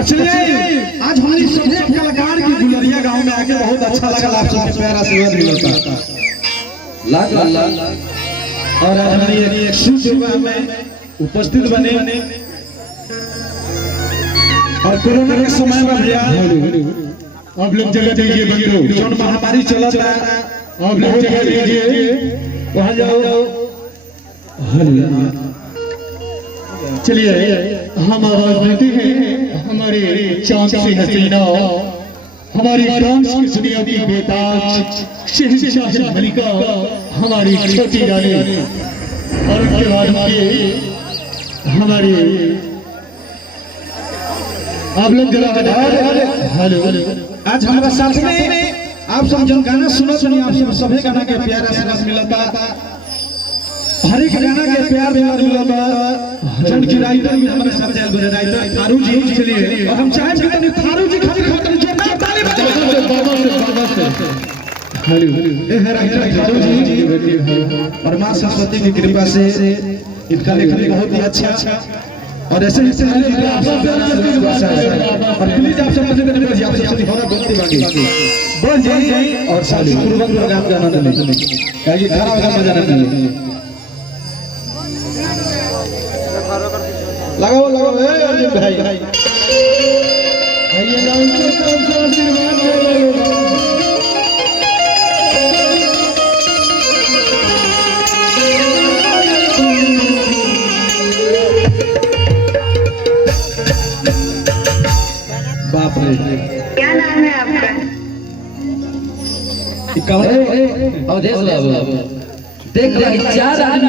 तो चलिए आज हमारी सभी कलाकार की गुलरिया गांव में आके बहुत अच्छा लगा। आप सबके प्यार आशीर्वाद मिलता लाख और आज हमारी एक शुभ सेवा में उपस्थित बने और कोरोना के समय में भैया आप लोग जगह दीजिए बंधु, जो महामारी चला था आप लोग जगह दीजिए, वहाँ जाओ। चलिए हम आवाज देते हैं हमारे चांद सी हसीना, हमारी डांस की दुनिया की बेताज शहंशाह मलिका, हमारी छोटी रानी, और उसके बाद हमारी आप लोग जरा हेलो। आज हमारा साथ में आप सब जन गाना सुना सुनिए, आप सब सभी गाना के प्यार आशीर्वाद मिलता, हर एक गाना के प्यार मिलता। जन की राइटर भी हमारे साथ चल बजे राइटर थारू जी। चलिए और हम चाहे कि थारू जी खातिर जोरदार ताली बजाओ बाबा से हेलो। ये है राइटर थारू जी और मां सरस्वती की कृपा से इनका लेखन बहुत ही अच्छा और ऐसे ही और प्लीज आप सब मजे में बजिए, आप सब थोड़ा बोलते बाकी बोल जी और शादी पूर्वक प्रोग्राम का आनंद लें, कहीं खराब होगा मजा नहीं। लगाओ लगाओ ए अर्जुन भाई भैया गाँव के सब आशीर्वाद दे। बाप रे क्या नाम है आपका? अवधेश बाबू। देख रहे 4 आदमी